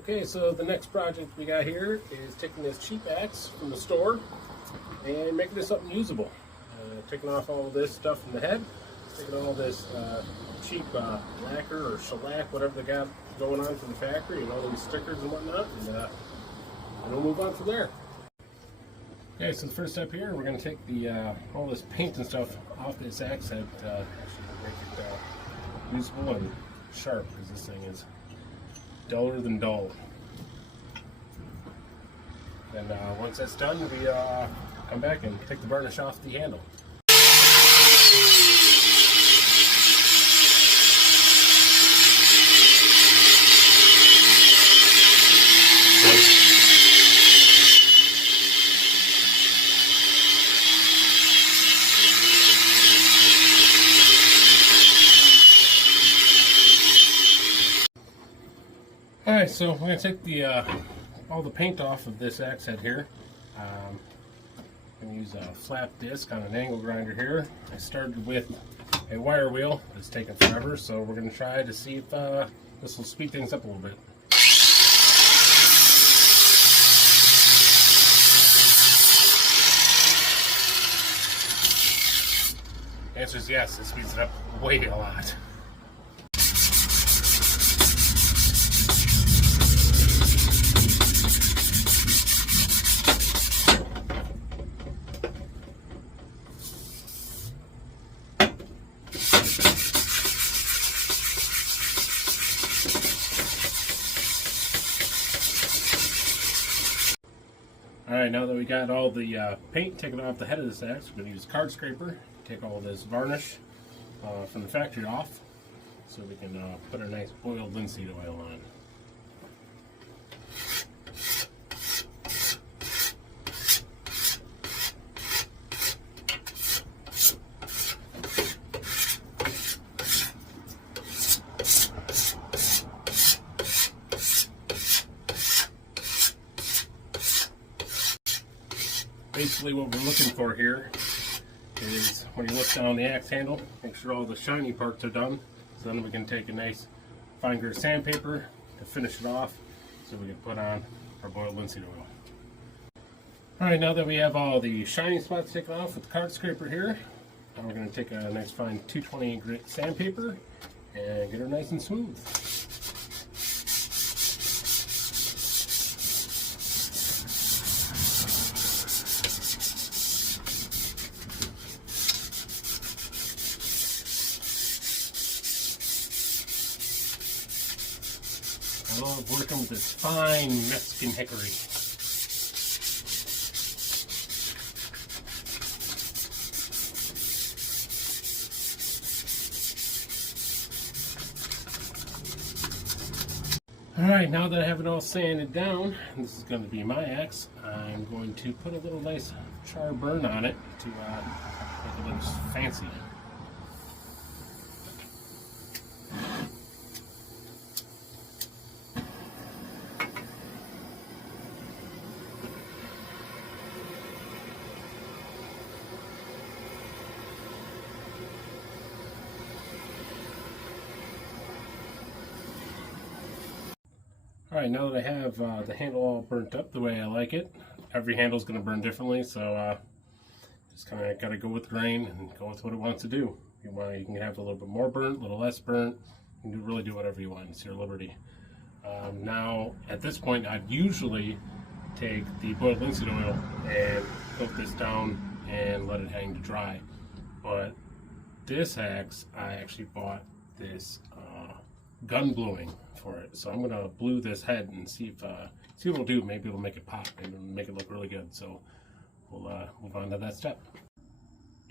Okay, so the next project we got here is taking this cheap axe from the store and making it something usable. Taking off all this stuff from the head, taking all this cheap lacquer or shellac, whatever they got going on from the factory, and all these stickers and whatnot, and we'll move on from there. Okay, so the first step here, we're going to take the all this paint and stuff off this axe head to actually make it usable and sharp, because this thing is duller than dull. And once that's done, we come back and take the varnish off the handle. Alright, so we're going to take the all the paint off of this axe head here. I'm going to use a flat disc on an angle grinder here. I started with a wire wheel. It's taken forever, so we're going to try to see if this will speed things up a little bit. The answer is yes, it speeds it up way a lot. Alright, now that we got all the paint taken off the head of this axe, we're going to use a card scraper to take all this varnish from the factory off, so we can put a nice oiled linseed oil on. Basically what we're looking for here is when you look down the axe handle, make sure all the shiny parts are done. So then we can take a nice fine grit sandpaper to finish it off so we can put on our boiled linseed oil. Alright, now that we have all the shiny spots taken off with the card scraper here, now we're going to take a nice fine 220 grit sandpaper and get her nice and smooth. I love working with this fine Mexican hickory. Alright, now that I have it all sanded down, this is going to be my axe, I'm going to put a little nice char burn on it to make it look fancy. Alright, now that I have the handle all burnt up the way I like it, every handle is going to burn differently, so just kind of got to go with the grain and go with what it wants to do. You can have a little bit more burnt, a little less burnt. You can really do whatever you want. It's your liberty. Now, at this point, I'd usually take the boiled linseed oil and coat this down and let it hang to dry. But this axe, I actually bought this gun bluing for it, so I'm going to blue this head and see what it'll do. Maybe it'll make it pop and make it look really good. So we'll move on to that step.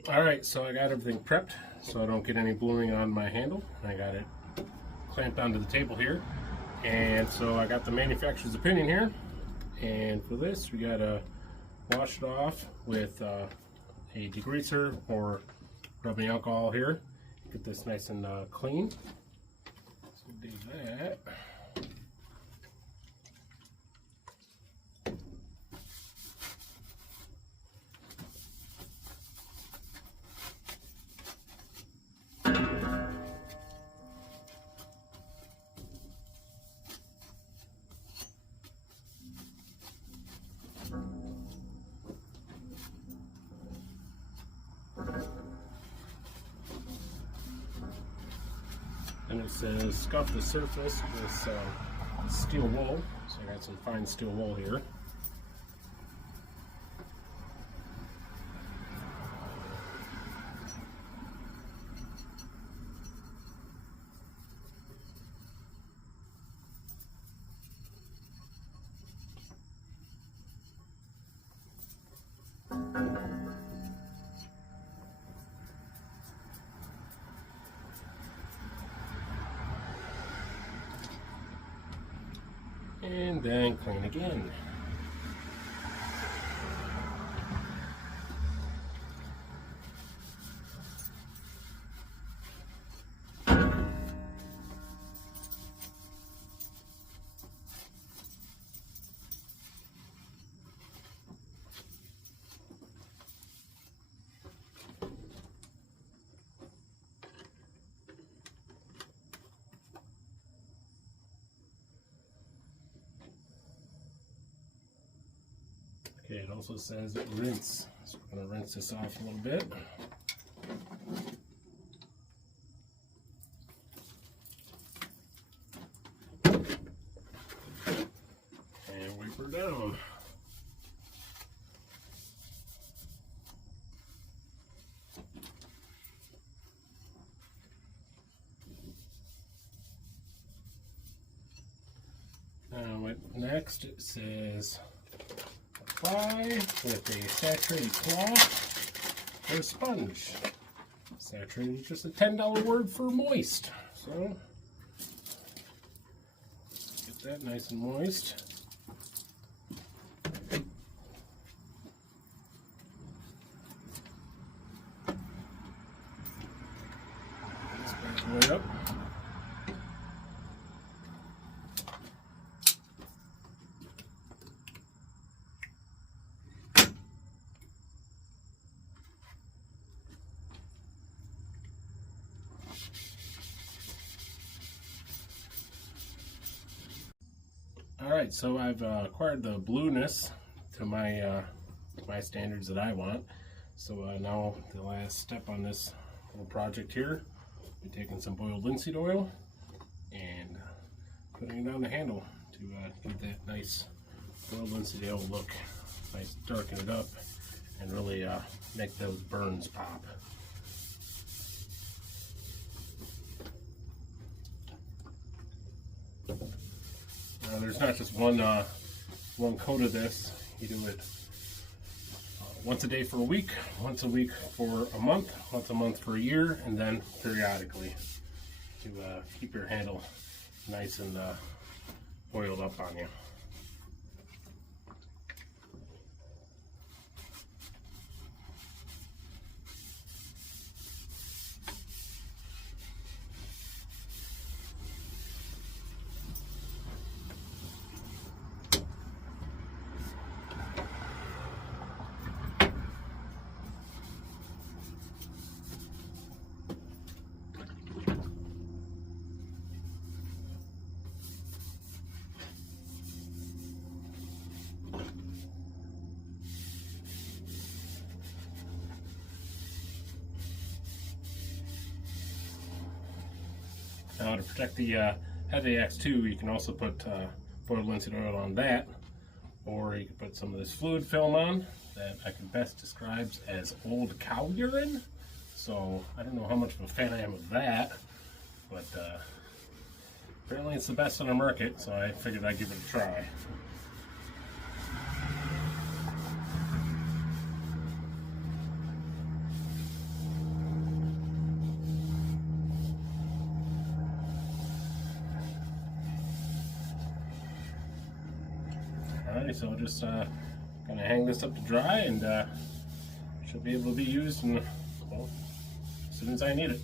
Alright, so I got everything prepped so I don't get any bluing on my handle. I got it clamped onto the table here, and so I got the manufacturer's opinion here, and for this we got to wash it off with a degreaser or rubbing alcohol here. Get this nice and clean. So do that. says scuff the surface with steel wool. So I got some fine steel wool here. And then clean again. Okay, it also says rinse. So we're going to rinse this off a little bit. And wipe her down. Now what next, it says apply with a saturated cloth or a sponge. Saturated is just a $10 word for moist. So get that nice and moist. Let's back way up. Alright, so I've acquired the blueness to my my standards that I want. So now the last step on this little project here, we're taking some boiled linseed oil and putting it on the handle to give that nice boiled linseed oil look. Nice, darken it up and really make those burns pop. There's not just one coat of this. You do it once a day for a week, once a week for a month, once a month for a year, and then periodically to keep your handle nice and oiled up on you. Now to protect the head of the axe too, you can also put boiled linseed oil on that, or you can put some of this fluid film on that I can best describe as old cow urine. So I don't know how much of a fan I am of that, but apparently it's the best on the market, so I figured I'd give it a try. Alright, so just gonna hang this up to dry, and should be able to be used in, well, as soon as I need it.